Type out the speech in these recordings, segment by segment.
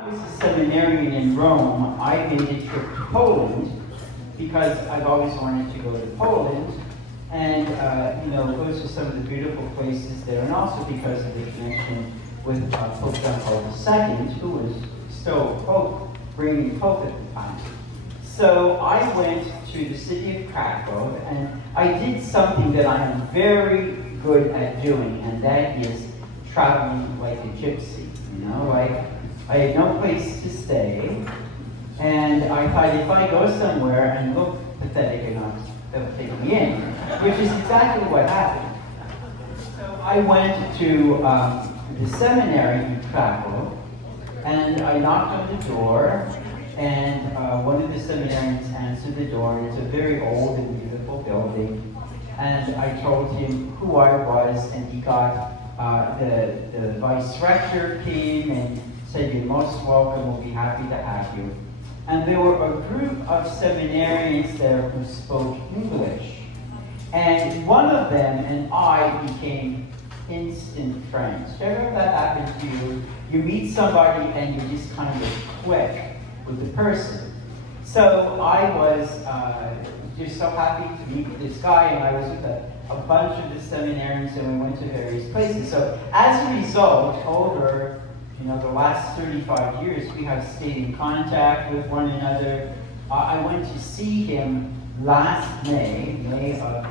I was a seminarian in Rome. I made a trip to Poland because I've always wanted to go to Poland, and those are some of the beautiful places there, and also because of the connection with Pope Paul II, who was still Pope, reigning Pope at the time. So I went to the city of Krakow, and I did something that I am very good at doing, and that is traveling like a gypsy. I had no place to stay, and I thought if I go somewhere and look pathetic enough, they'll take me in, which is exactly what happened. So I went to the seminary in Krakow, and I knocked on the door, and one of the seminarians answered the door. It's a very old and beautiful building, and I told him who I was, and he got the Vice Rector came and said, "You're most welcome, we'll be happy to have you." And there were a group of seminarians there who spoke English. And one of them and I became instant friends. Do you ever have that happen to you? You meet somebody and you just kind of click with the person. So I was just so happy to meet with this guy, and I was with a bunch of the seminarians, and we went to various places. So as a result, over the last 35 years, we have stayed in contact with one another. I went to see him last May of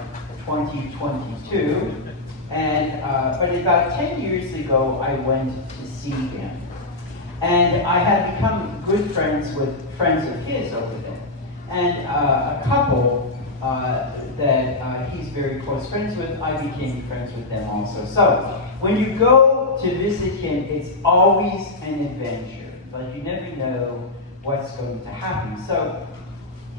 2022, and but about 10 years ago, I went to see him. And I had become good friends with friends of his over there. And a couple that he's very close friends with, I became friends with them also. So when you go to visit him, it's always an adventure. Like, you never know what's going to happen. So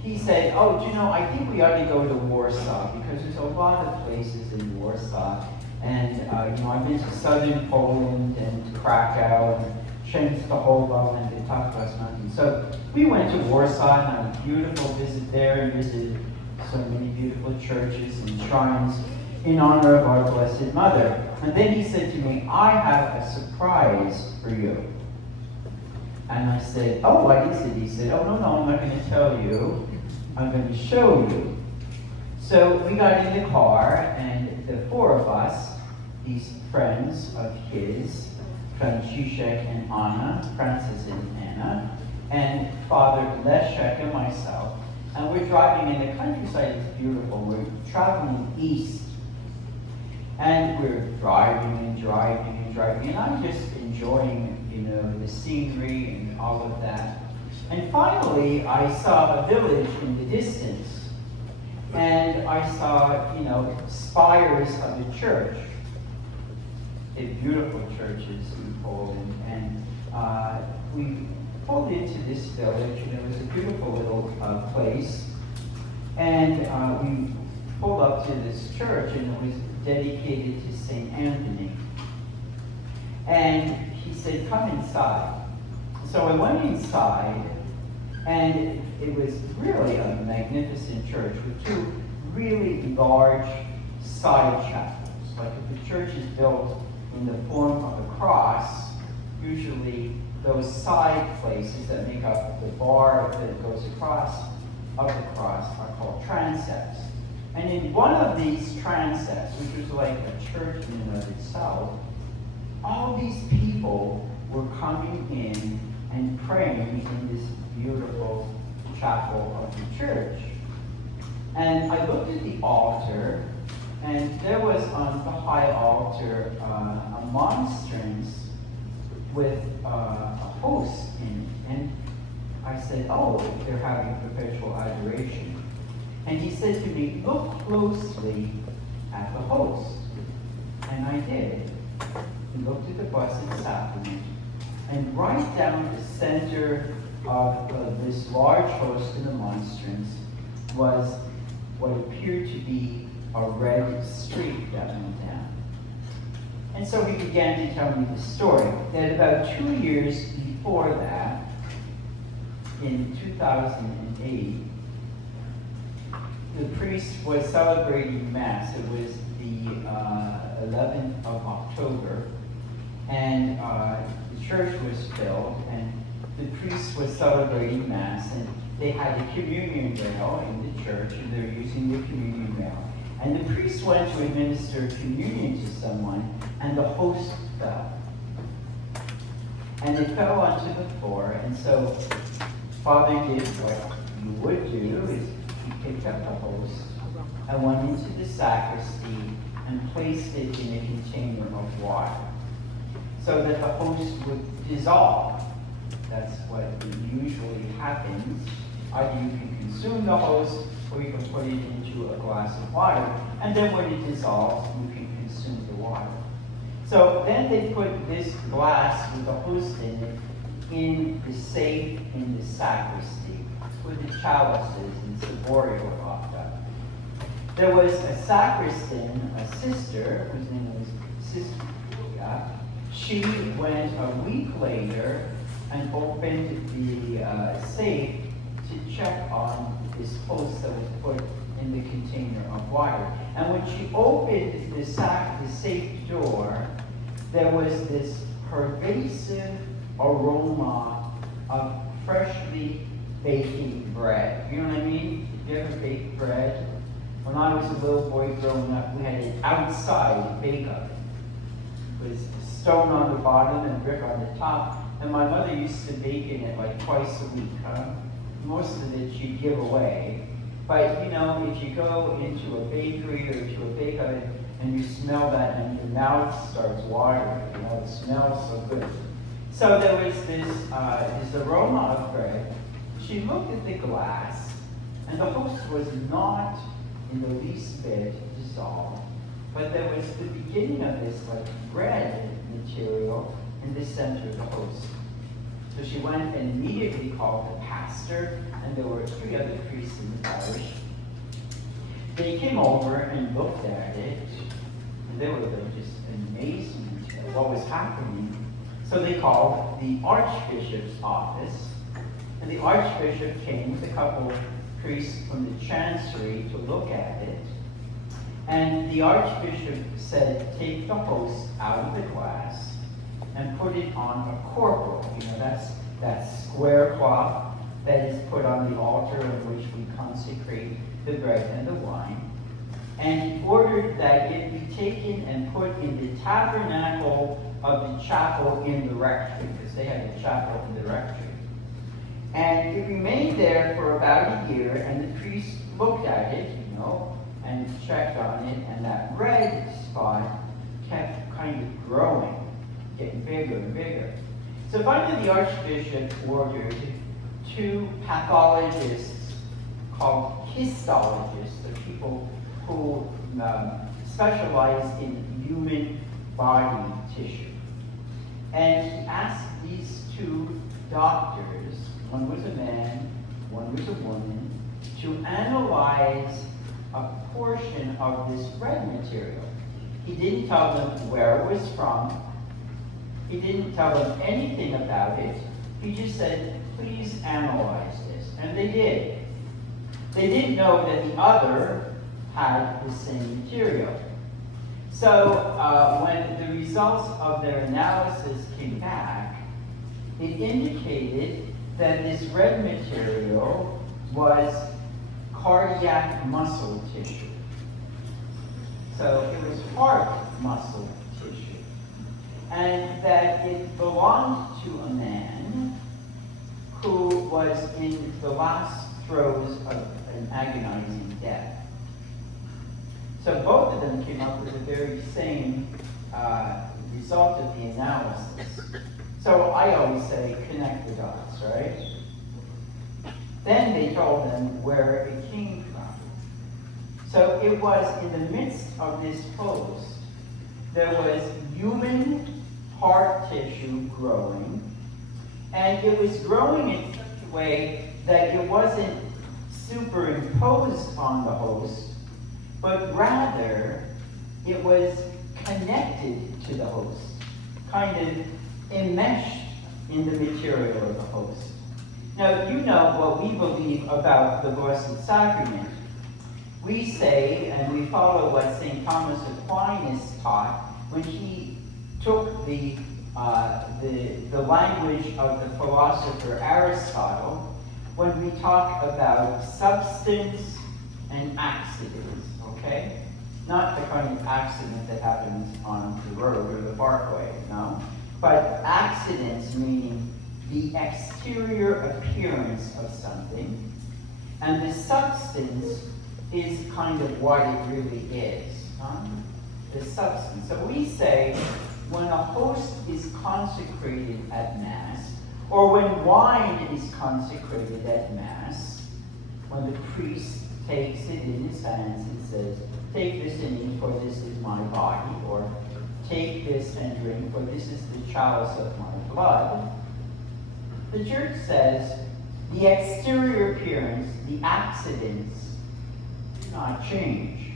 he said, I think we ought to go to Warsaw, because there's a lot of places in Warsaw. And, I've been to southern Poland and to Krakow and Częstochowa, and they talked about nothing. So we went to Warsaw and had a beautiful visit there, and visited so many beautiful churches and shrines in honor of our Blessed Mother. And then he said to me, "I have a surprise for you." And I said, "Oh, what is it?" He said, "Oh, no, I'm not going to tell you. I'm going to show you." So we got in the car, and the four of us, these friends of his, Franciszek and Anna, Francis and Anna, and Father Leszek and myself, and we're driving in the countryside. It's beautiful. We're traveling east. And we're driving, and I'm just enjoying, the scenery and all of that. And finally, I saw a village in the distance, and I saw, spires of a church. Beautiful churches in Poland, and we pulled into this village, and it was a beautiful little place. And we pulled up to this church, and it was dedicated to St. Anthony. And he said, "Come inside." So I went inside, and it was really a magnificent church with two really large side chapels. Like, if the church is built in the form of a cross, usually those side places that make up the bar that goes across of the cross are called transepts. And in one of these transepts, which was like a church in and of itself, all these people were coming in and praying in this beautiful chapel of the church. And I looked at the altar, and there was on the high altar a monstrance with a host in it. And I said, "Oh, they're having perpetual adoration." And he said to me, "Look closely at the host." And I did. He looked at the Blessed Sacrament, and right down the center of this large host in the monstrance was what appeared to be a red streak that went down. And so he began to tell me the story, that about 2 years before that, in 2008, the priest was celebrating Mass. It was the 11th of October, and the church was filled, and the priest was celebrating Mass, and they had a communion rail in the church, and they were using the communion rail. And the priest went to administer communion to someone, and the host fell. And it fell onto the floor, and so Father did what you would do, is he picked up the host and went into the sacristy and placed it in a container of water, so that the host would dissolve. That's what usually happens. Either you can consume the host, or you can put it into a glass of water, and then when it dissolves, you can consume the water. So then they put this glass with the host in it in the safe in the sacristy, with the chalices and ciborial locked up. There was a sacristan, a sister, whose name was Sister Julia. She went a week later and opened the safe to check on this host that was put in the container of water. And when she opened the safe door, there was this pervasive aroma of freshly baking bread. You know what I mean? Did you ever bake bread? When I was a little boy growing up, we had an outside bake oven. It was stone on the bottom and brick on the top. And my mother used to bake in it like twice a week. Most of it she'd give away. But you know, if you go into a bakery or to a bake oven and you smell that and your mouth starts watering, you know, it smells so good. So there was this aroma of bread. She looked at the glass, and the host was not in the least bit dissolved, but there was the beginning of this like bread material in the center of the host. So she went and immediately called the pastor, and there were 3 other priests in the parish. They came over and looked at it, and they were just amazed at what was happening. So they called the Archbishop's office, and the Archbishop came with a couple of priests from the chancery to look at it. And the Archbishop said, take the host out of the glass and put it on a corporal. You know, that's that square cloth that is put on the altar in which we consecrate the bread and the wine. And he ordered that it be taken and put in the tabernacle of the chapel in the rectory, because they had a chapel in the rectory. And it remained there for about a year, and the priest looked at it, you know, and checked on it, and that red spot kept kind of growing, getting bigger and bigger. So finally the Archbishop ordered 2 pathologists called histologists, the people who specialize in human body tissue. And he asked these 2 doctors, one was a man, one was a woman, to analyze a portion of this red material. He didn't tell them where it was from. He didn't tell them anything about it. He just said, please analyze this. And they did. They didn't know that the other had the same material. So when the results of their analysis came back, it indicated that this red material was cardiac muscle tissue. So it was heart muscle tissue. And that it belonged to a man who was in the last throes of an agonizing death. So both of them came up with the very same result of the analysis. So I always say, connect the dots, right? Then they told them where it came from. So it was in the midst of this host, there was human heart tissue growing, and it was growing in such a way that it wasn't superimposed on the host, but rather it was connected to the host, kind of enmeshed in the material of the host. Now, you know what we believe about the Blessed Sacrament. We say, and we follow what St. Thomas Aquinas taught when he took the the language of the philosopher Aristotle when we talk about substance and accidents, okay? Not the kind of accident that happens on the road or the parkway, no? But accidents meaning the exterior appearance of something, and the substance is kind of what it really is, the substance. So we say when a host is consecrated at Mass, or when wine is consecrated at Mass, when the priest takes it in his hands and says, "Take this and eat, for this is my body," or "Take this and drink, for this is the chalice of my blood," the Church says the exterior appearance, the accidents, do not change.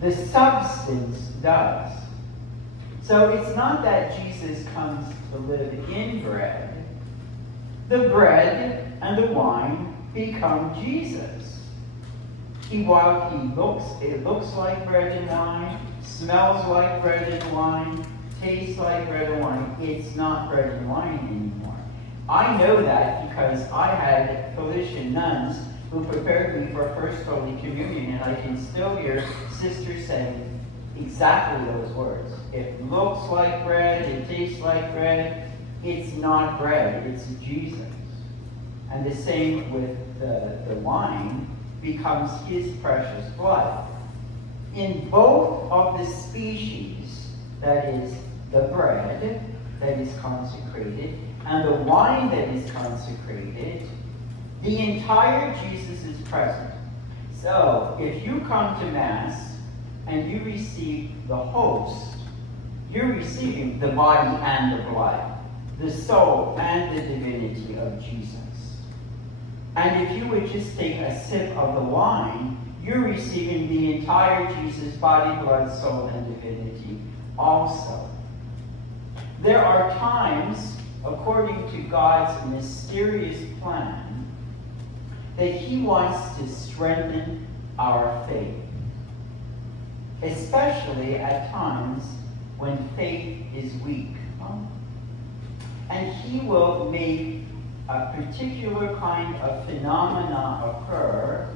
The substance does. So it's not that Jesus comes to live in bread. The bread and the wine become Jesus. It looks like bread and wine, smells like bread and wine, tastes like bread and wine. It's not bread and wine anymore. I know that because I had Felician nuns who prepared me for First Holy Communion, and I can still hear sisters saying exactly those words. It looks like bread, it tastes like bread. It's not bread, it's Jesus. And the same with the wine becomes his precious blood. In both of the species, that is the bread that is consecrated and the wine that is consecrated, the entire Jesus is present. So if you come to Mass and you receive the host, you're receiving the body and the blood, the soul and the divinity of Jesus. And if you would just take a sip of the wine, you're receiving the entire Jesus, body, blood, soul, and divinity also. There are times, according to God's mysterious plan, that he wants to strengthen our faith, especially at times when faith is weak. And he will make a particular kind of phenomena occur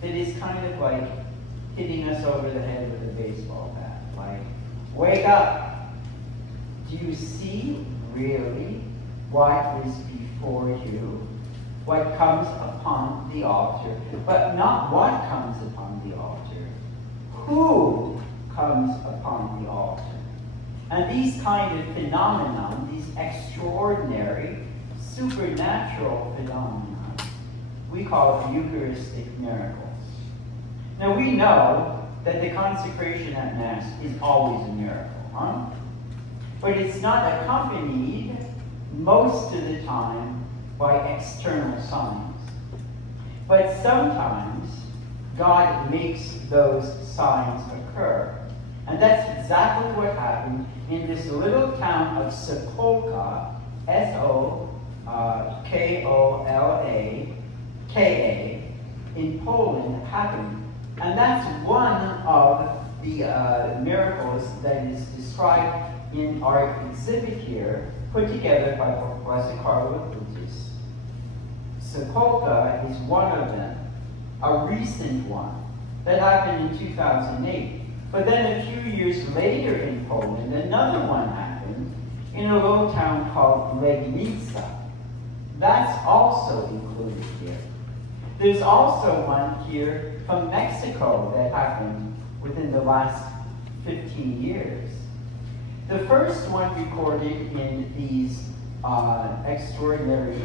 that is kind of like hitting us over the head with a baseball bat. Like, wake up! Do you see really what is before you? What comes upon the altar? But not what comes upon the altar. Who comes upon the altar? And these kind of phenomena, these extraordinary, supernatural phenomena, we call Eucharistic miracles. Now we know that the consecration at Mass is always a miracle, but it's not accompanied most of the time by external signs. But sometimes God makes those signs occur. And that's exactly what happened in this little town of Sokółka, Sokółka, in Poland happened. And that's one of the miracles that is described in our exhibit here, put together by Professor Carlo Acutis. Sokółka is one of them, a recent one that happened in 2008. But then a few years later in Poland, another one happened in a little town called Legnica. That's also included here. There's also one here from Mexico that happened within the last 15 years. The first one recorded in these extraordinary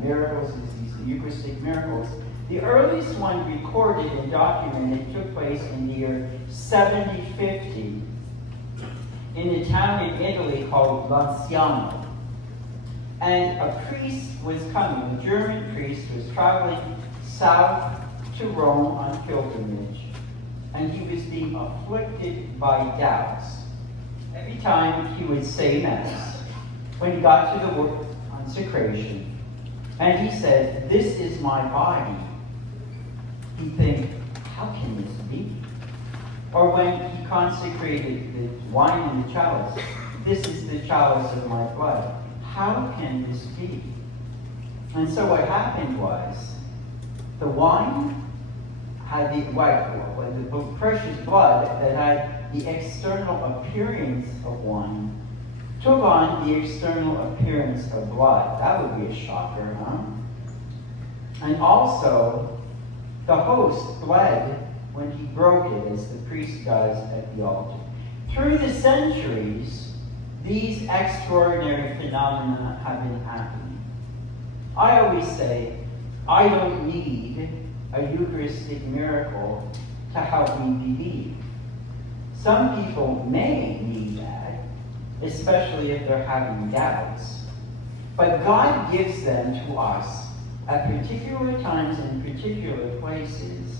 miracles, these Eucharistic miracles, the earliest one recorded and documented took place in the year 7050 in a town in Italy called Lanciano. And a priest was coming, a German priest was traveling south to Rome on pilgrimage, and he was being afflicted by doubts. Every time he would say Mass, when he got to the word consecration, and he said, "This is my body," he'd think, how can this be? Or when he consecrated the wine in the chalice, this is the chalice of my blood. How can this be? And so what happened was, the wine had the precious blood that had the external appearance of wine took on the external appearance of blood. That would be a shocker, huh? And also, the host bled when he broke it, as the priest does at the altar. Through the centuries, these extraordinary phenomena have been happening. I always say, I don't need a Eucharistic miracle to help me believe. Some people may need that, especially if they're having doubts. But God gives them to us at particular times and particular places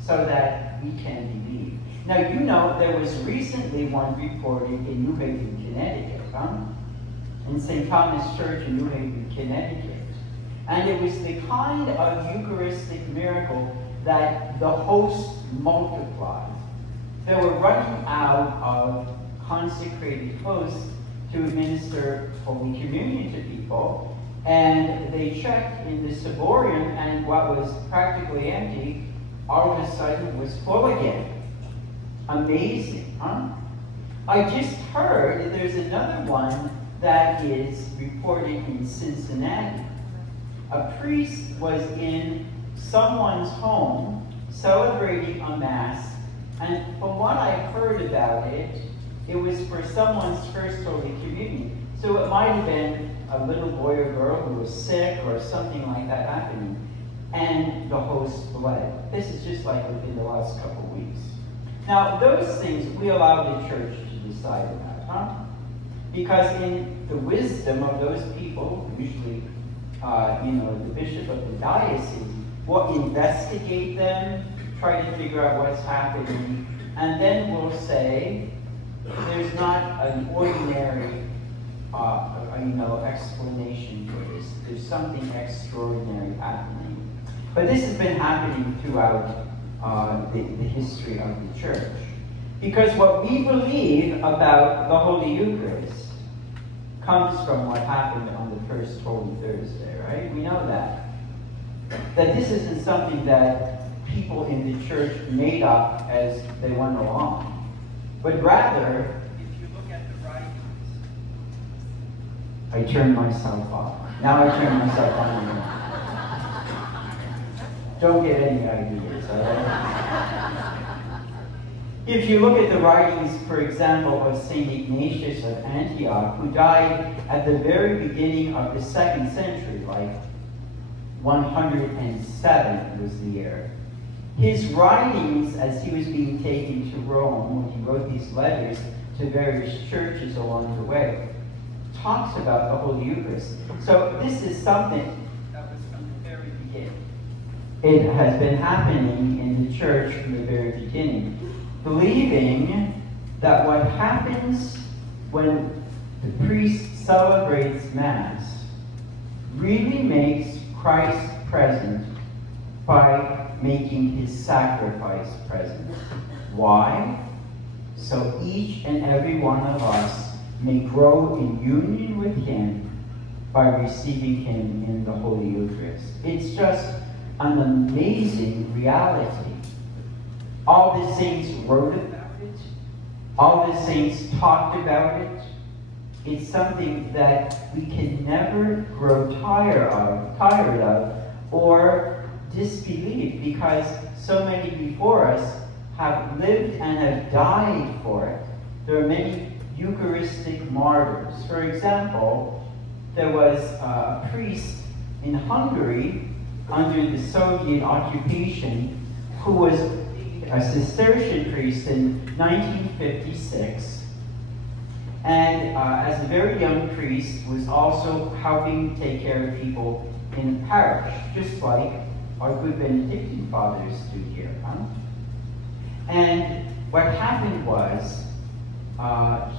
so that we can believe. Now, you know, there was recently one reported in New Haven, Connecticut, in St. Thomas Church in New Haven, Connecticut. And it was the kind of Eucharistic miracle that the host multiplied. They were running out of consecrated hosts to administer Holy Communion to people, and they checked in the ciborium, and what was practically empty, all of a sudden was full again. Amazing, huh? I just heard that there's another one that is reported in Cincinnati. A priest was in someone's home celebrating a Mass, and from what I heard about it, it was for someone's first Holy Communion. So it might have been a little boy or girl who was sick or something like that happening, and the host bled. This is just like within the last couple of weeks. Now, those things we allow the church to decide about, huh? Because in the wisdom of those people, usually, the bishop of the diocese will investigate them, try to figure out what's happening, and then we'll say, there's not an ordinary, explanation for this. There's something extraordinary happening. But this has been happening throughout the history of the Church. Because what we believe about the Holy Eucharist comes from what happened on the first Holy Thursday, right? We know that. That this isn't something that people in the Church made up as they went along. But rather, if you look at the writings, I turned myself off. Now I turn myself on again. Don't get any ideas, all right? If you look at the writings, for example, of St. Ignatius of Antioch, who died at the very beginning of the 2nd century, like 107 was the year. His writings, as he was being taken to Rome, when he wrote these letters to various churches along the way, talks about the Holy Eucharist. So this is something that was from the very beginning. It has been happening in the Church from the very beginning, believing that what happens when the priest celebrates Mass really makes Christ present by making his sacrifice present. Why? So each and every one of us may grow in union with him by receiving him in the Holy Eucharist. It's just an amazing reality. All the saints wrote about it. All the saints talked about it. It's something that we can never grow tired of, or disbelieve, because so many before us have lived and have died for it. There are many Eucharistic martyrs. For example, there was a priest in Hungary under the Soviet occupation who was a Cistercian priest in 1956, and as a very young priest was also helping take care of people in the parish, just like our good Benedictine fathers do here. And what happened was,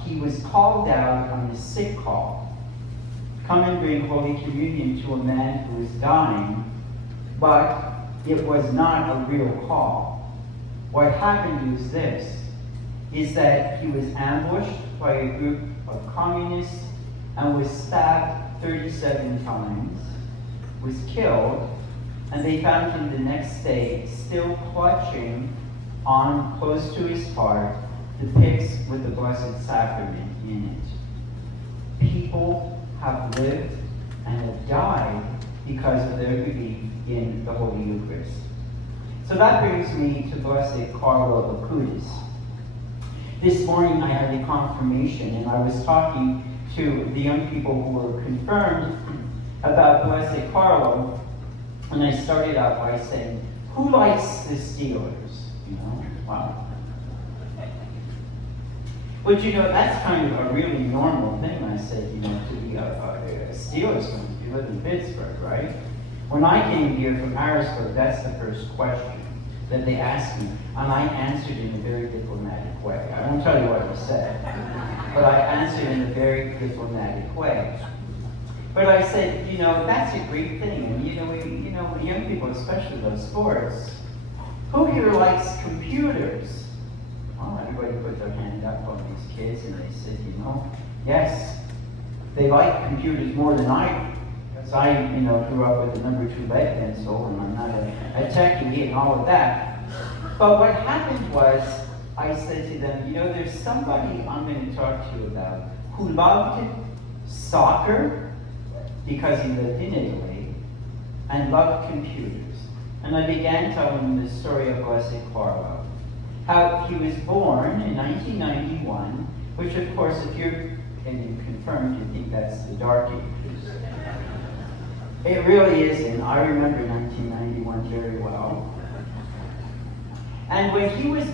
he was called out on a sick call. Come and bring Holy Communion to a man who was dying, but it was not a real call. What happened was this. is that he was ambushed by a group of communists and was stabbed 37 times, was killed, and they found him the next day still clutching on, close to his heart, the pyx with the Blessed Sacrament in it. People have lived and have died because of their belief in the Holy Eucharist. So that brings me to Blessed Carlo Acutis. This morning I had a confirmation, and I was talking to the young people who were confirmed about Blessed Carlo, and I started out by saying, who likes the Steelers? You know, wow. But you know, that's kind of a really normal thing, I said, you know, to be a Steelers fan. You live in Pittsburgh, right? When I came here from Harrisburg, that's the first question that they asked me, and I answered in a very diplomatic way. I won't tell you what I said, but I answered in a very diplomatic way. But I said, you know, that's a great thing, and you know, young people especially love sports. Who here likes computers? Well, everybody put their hand up on these kids, and they said, you know, yes, they like computers more than I do. Because I, you know, grew up with the number 2 lead pencil, and I'm not a techie and all of that. But what happened was, I said to them, you know, there's somebody I'm going to talk to you about who loved soccer because he lived in Italy and loved computers. And I began telling them the story of Blessed Carlo. How he was born in 1991, which of course, if you're getting confirmed, you think that's the Dark Ages. It really isn't. I remember 1991 very well. And when he was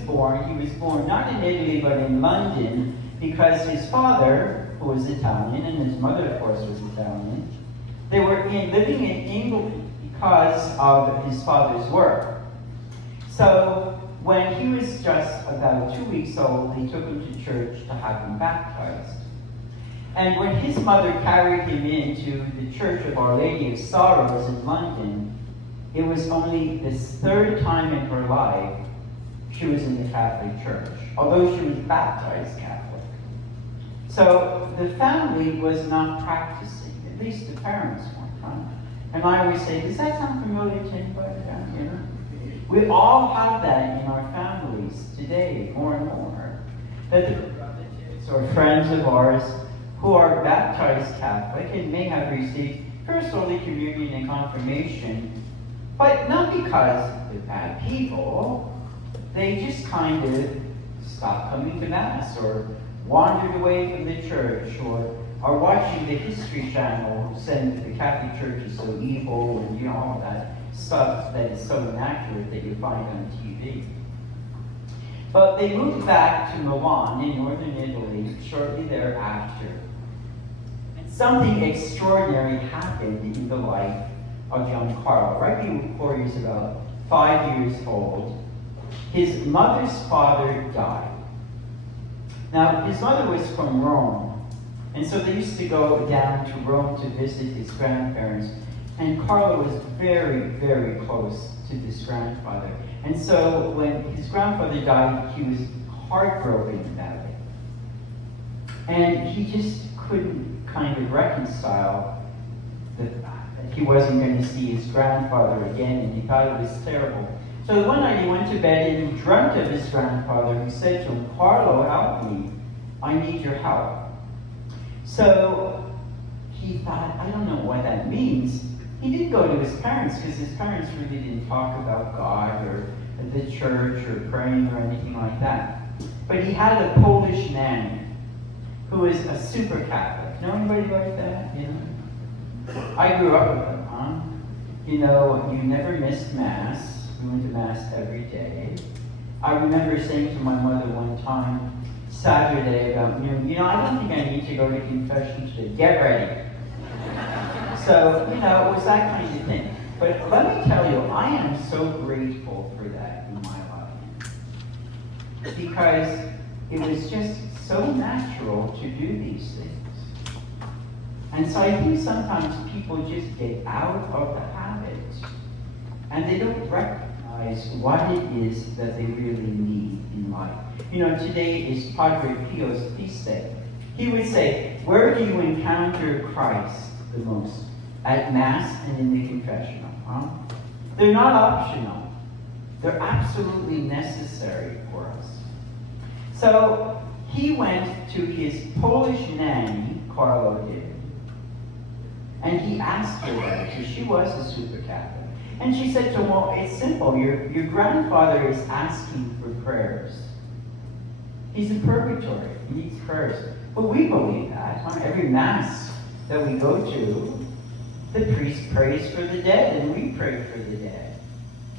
born not in Italy but in London, because his father, who was Italian, and his mother, of course, was Italian, they were living in England because of his father's work. So when he was just about 2 weeks old, they took him to church to have him baptized. And when his mother carried him into the Church of Our Lady of Sorrows in London, it was only this 3rd time in her life she was in the Catholic Church, although she was baptized Catholic. So the family was not practicing, at least the parents weren't. Right? And I always say, does that sound familiar to anybody? You know? We all have that in our families today, more and more. That the relatives or friends of ours who are baptized Catholic and may have received First Holy Communion and Confirmation, but not because they're bad people. They just kind of stopped coming to Mass or wandered away from the church or are watching the History Channel saying that the Catholic Church is so evil and you know all that stuff that is so inaccurate that you find on TV. But they moved back to Milan in northern Italy shortly thereafter. And something extraordinary happened in the life of young Carlo. Right before he was about 5 years old, his mother's father died. Now, his mother was from Rome, and so they used to go down to Rome to visit his grandparents, and Carlo was very, very close to this grandfather. And so when his grandfather died, he was heartbroken about it. And he just couldn't kind of reconcile the fact that he wasn't going to see his grandfather again, and he thought it was terrible. So one night he went to bed and he dreamt of his grandfather. He said to him, Carlo, help me. I need your help. So he thought, I don't know what that means. He didn't go to his parents because his parents really didn't talk about God or the church or praying or anything like that. But he had a Polish nanny who was a super Catholic. Know anybody like that? You know? I grew up with them, huh? You know, you never missed Mass. We went to Mass every day. I remember saying to my mother one time, Saturday about noon, you know, I don't think I need to go to confession today. Get ready. So, you know, it was that kind of thing. But let me tell you, I am so grateful for that in my life. Because it was just so natural to do these things. And so I think sometimes people just get out of the habit and they don't recognize what it is that they really need in in life. You know, today is Padre Pio's feast day. He would say, where do you encounter Christ the most? At Mass and in the confessional. Huh? They're not optional. They're absolutely necessary for us. So he went to his Polish nanny, Carlo did, and he asked her that, because she was a super Catholic. And she said to him, well, it's simple. Your grandfather is asking for prayers. He's in purgatory. He needs prayers. But we believe that. On every Mass that we go to, the priest prays for the dead, and we pray for the dead.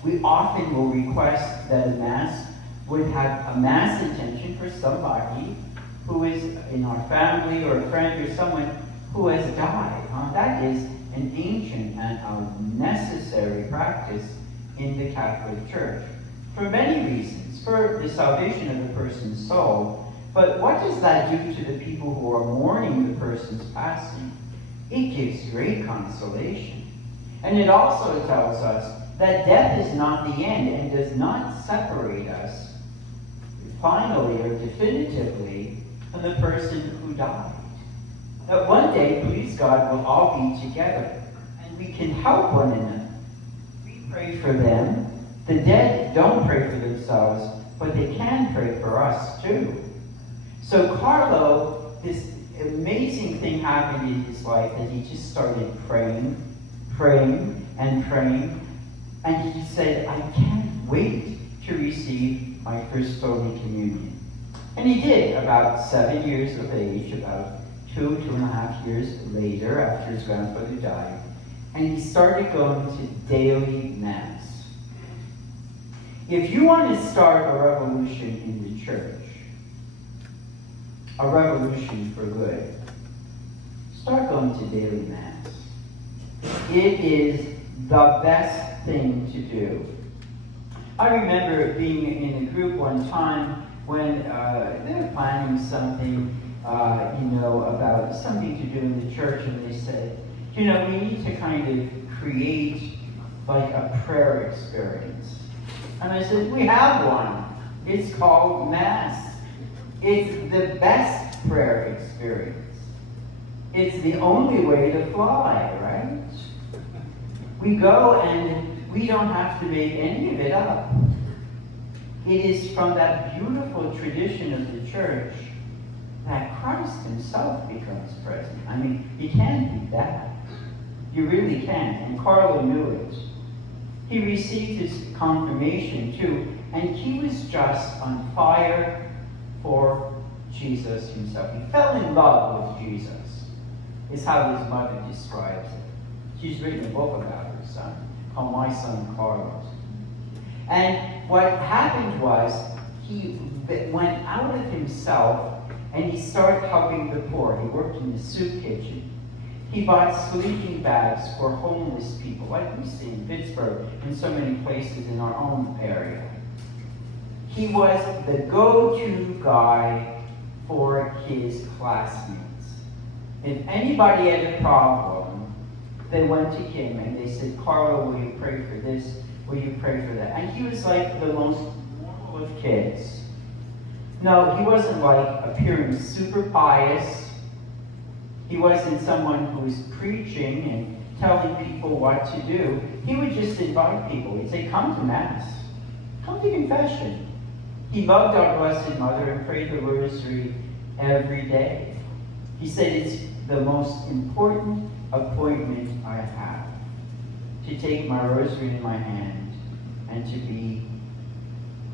We often will request that a Mass would have a Mass intention for somebody who is in our family or a friend or someone who has died. That is an ancient and a necessary practice in the Catholic Church for many reasons. For the salvation of the person's soul. But what does that do to the people who are mourning the person's passing? It gives great consolation. And it also tells us that death is not the end and does not separate us finally or definitively from the person who died. That one day, please God, we'll all be together and we can help one another. We pray for them. The dead don't pray for themselves, but they can pray for us too. So Carlo, this amazing thing happened in his life that he just started praying, and he said, I can't wait to receive my first Holy Communion. And he did, about 7 years of age, about 2.5 years later, after his grandfather died. And he started going to daily Mass. If you want to start a revolution in the church, a revolution for good, start going to daily Mass. It is the best thing to do. I remember being in a group one time when they were planning something, about something to do in the church, and they said, we need to kind of create like a prayer experience. And I said, we have one. It's called Mass. It's the best prayer experience. It's the only way to fly, right? We go and we don't have to make any of it up. It is from that beautiful tradition of the church that Christ himself becomes present. I mean, you can't beat that. You really can't. And Carlo knew it. He received his confirmation too, and he was just on fire for Jesus himself. He fell in love with Jesus, is how his mother describes it. She's written a book about her son, called My Son Carlos. And what happened was, he went out of himself and he started helping the poor. He worked in the soup kitchen. He bought sleeping bags for homeless people, like we see in Pittsburgh and so many places in our own area. He was the go-to guy for his classmates. If anybody had a problem, they went to him and they said, Carlo, will you pray for this? Will you pray for that? And he was like the most normal of kids. No, he wasn't like appearing super pious. He wasn't someone who was preaching and telling people what to do. He would just invite people. He'd say, come to Mass. Come to confession. He loved our Blessed Mother and prayed the Rosary every day. He said, it's the most important appointment I have, to take my Rosary in my hand and to be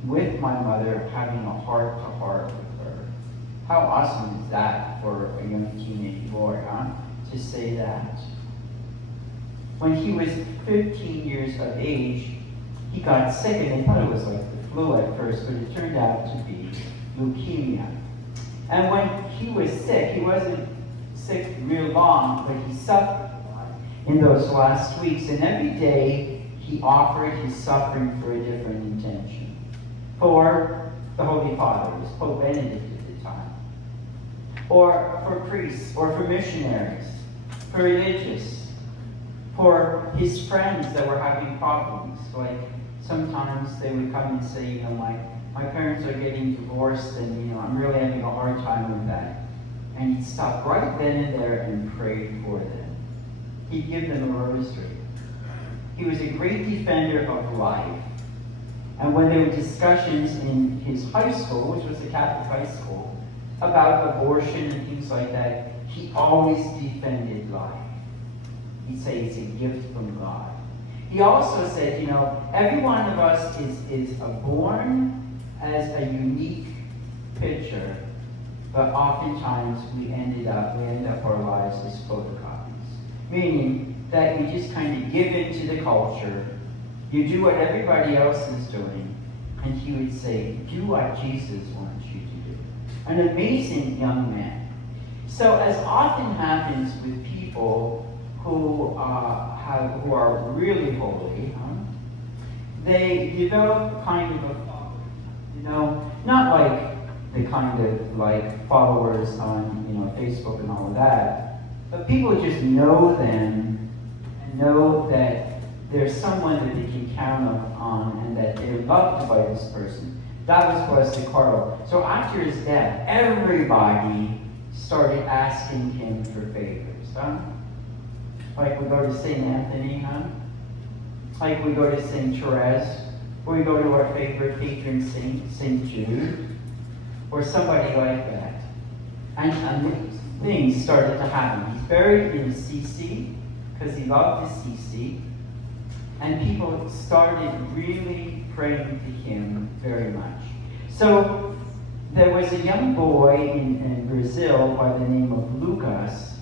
with my mother, having a heart-to-heart with her. How awesome is that for a young teenage boy, huh? To say that. When he was 15 years of age, he got sick, and they thought it was like the flu at first, but it turned out to be leukemia. And when he was sick, he wasn't sick real long, but he suffered a lot in those last weeks. And every day, he offered his suffering for a different intention. For the Holy Fathers, Pope Benedict at the time. Or for priests, or for missionaries, for religious, for his friends that were having problems. Like sometimes they would come and say, my parents are getting divorced and, I'm really having a hard time with that. And he'd stop right then and there and pray for them. He'd give them a rosary. He was a great defender of life. And when there were discussions in his high school, which was a Catholic high school, about abortion and things like that, he always defended life. He'd say it's a gift from God. He also said, every one of us is born as a unique picture, but oftentimes we end up our lives as photocopies. Meaning that you just kind of give into the culture, you do what everybody else is doing, and he would say, do what Jesus wants you to do. An amazing young man. So as often happens with people who are really holy, they develop kind of a following, not like the kind of like followers on Facebook and all of that, but people just know them and know that there's someone that they can count on and that they're loved by this person. That was Blessed Carlo. So after his death, everybody started asking him for favors. Like we go to St. Anthony, like we go to St. Therese, or we go to our favorite patron saint, St. Jude, or somebody like that. And things started to happen. He's buried in Assisi because he loved Assisi. And people started really praying to him very much. So there was a young boy in Brazil by the name of Lucas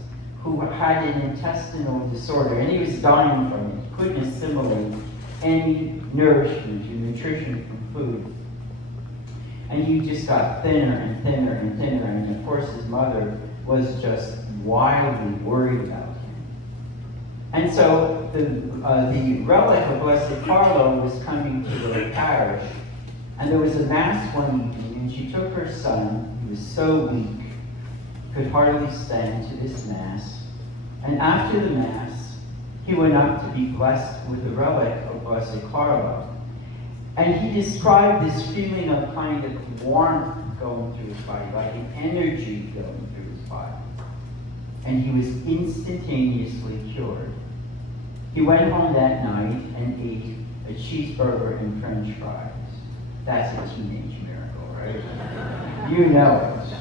who had an intestinal disorder, and he was dying from it. He couldn't assimilate any nourishment or nutrition from food. And he just got thinner and thinner and thinner, and of course his mother was just wildly worried about him. And so the relic of Blessed Carlo was coming to the parish, and there was a mass one evening, and she took her son, who was so weak, could hardly stand to this mass. And after the mass, he went up to be blessed with the relic of Blessed Carlo. And he described this feeling of kind of warmth going through his body, like an energy going through his body. And he was instantaneously cured. He went home that night and ate a cheeseburger and French fries. That's a teenage miracle, right? You know it.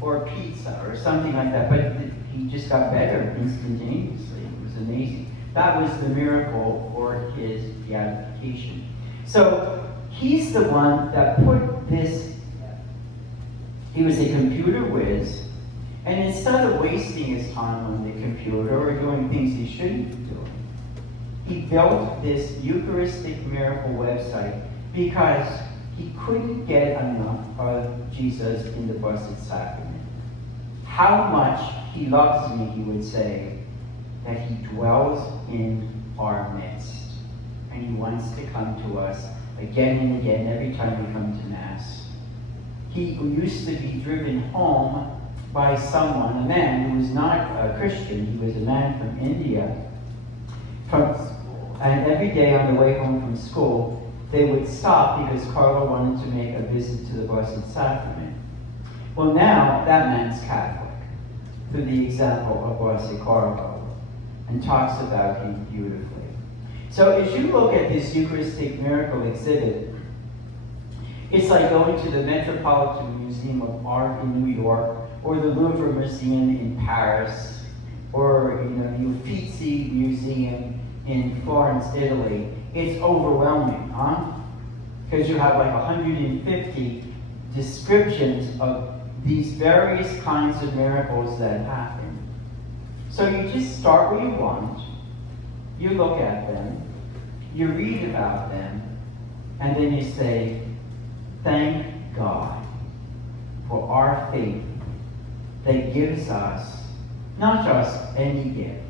Or pizza or something like that. But he just got better instantaneously. It was amazing. That was the miracle for his beatification. So he's the one that put this, he was a computer whiz, and instead of wasting his time on the computer or doing things he shouldn't be doing, he built this Eucharistic miracle website because he couldn't get enough of Jesus in the Blessed Sacrament. How much he loves me, he would say, that he dwells in our midst. And he wants to come to us again and again every time we come to Mass. He used to be driven home by someone, a man who was not a Christian. He was a man from India, from school. And every day on the way home from school, they would stop because Carlo wanted to make a visit to the Blessed Sacrament. Well, now that man's Catholic, through the example of Blessed Carlo, and talks about him beautifully. So as you look at this Eucharistic miracle exhibit, it's like going to the Metropolitan Museum of Art in New York, or the Louvre Museum in Paris, or the Uffizi Museum in Florence, Italy. It's overwhelming, huh? Because you have like 150 descriptions of these various kinds of miracles that happen. So you just start where you want, you look at them, you read about them, and then you say, thank God for our faith that gives us not just any gift,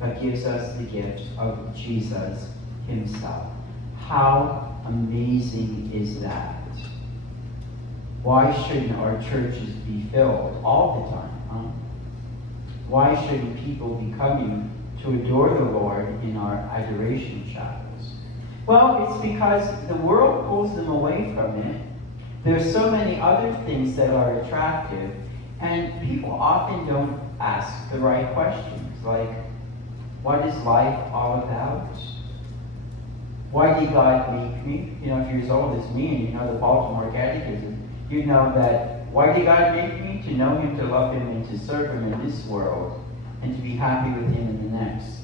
but gives us the gift of Jesus himself. How amazing is that? Why shouldn't our churches be filled all the time, huh? Why shouldn't people be coming to adore the Lord in our adoration chapels? Well, it's because the world pulls them away from it. There's so many other things that are attractive, and people often don't ask the right questions, like, what is life all about? Why did God make me? You know, if you're as old as me and you know the Baltimore Catechism, you know that, why did God make me? To know Him, to love Him, and to serve Him in this world, and to be happy with Him in the next.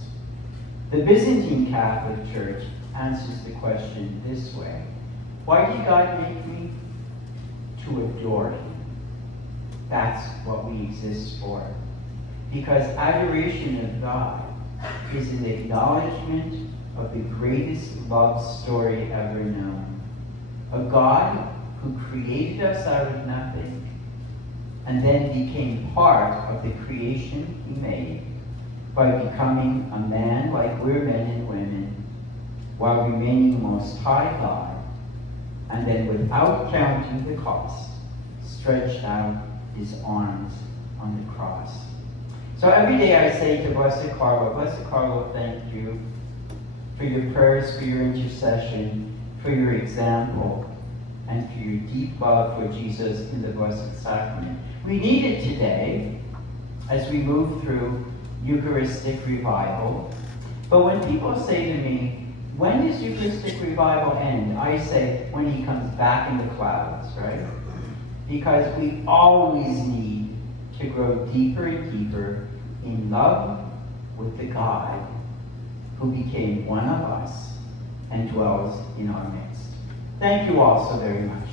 The Byzantine Catholic Church answers the question this way. Why did God make me? To adore Him. That's what we exist for. Because adoration of God is an acknowledgement of the greatest love story ever known. A God who created us out of nothing and then became part of the creation He made by becoming a man like we're men and women, while remaining Most High God, and then without counting the cost, stretched out His arms on the cross. So every day I say to Blessed Carlo, thank you for your prayers, for your intercession, for your example, and for your deep love for Jesus in the Blessed Sacrament. We need it today as we move through Eucharistic revival. But when people say to me, when does Eucharistic revival end? I say, when He comes back in the clouds, right? Because we always need to grow deeper and deeper in love with the God who became one of us and dwells in our midst. Thank you all so very much.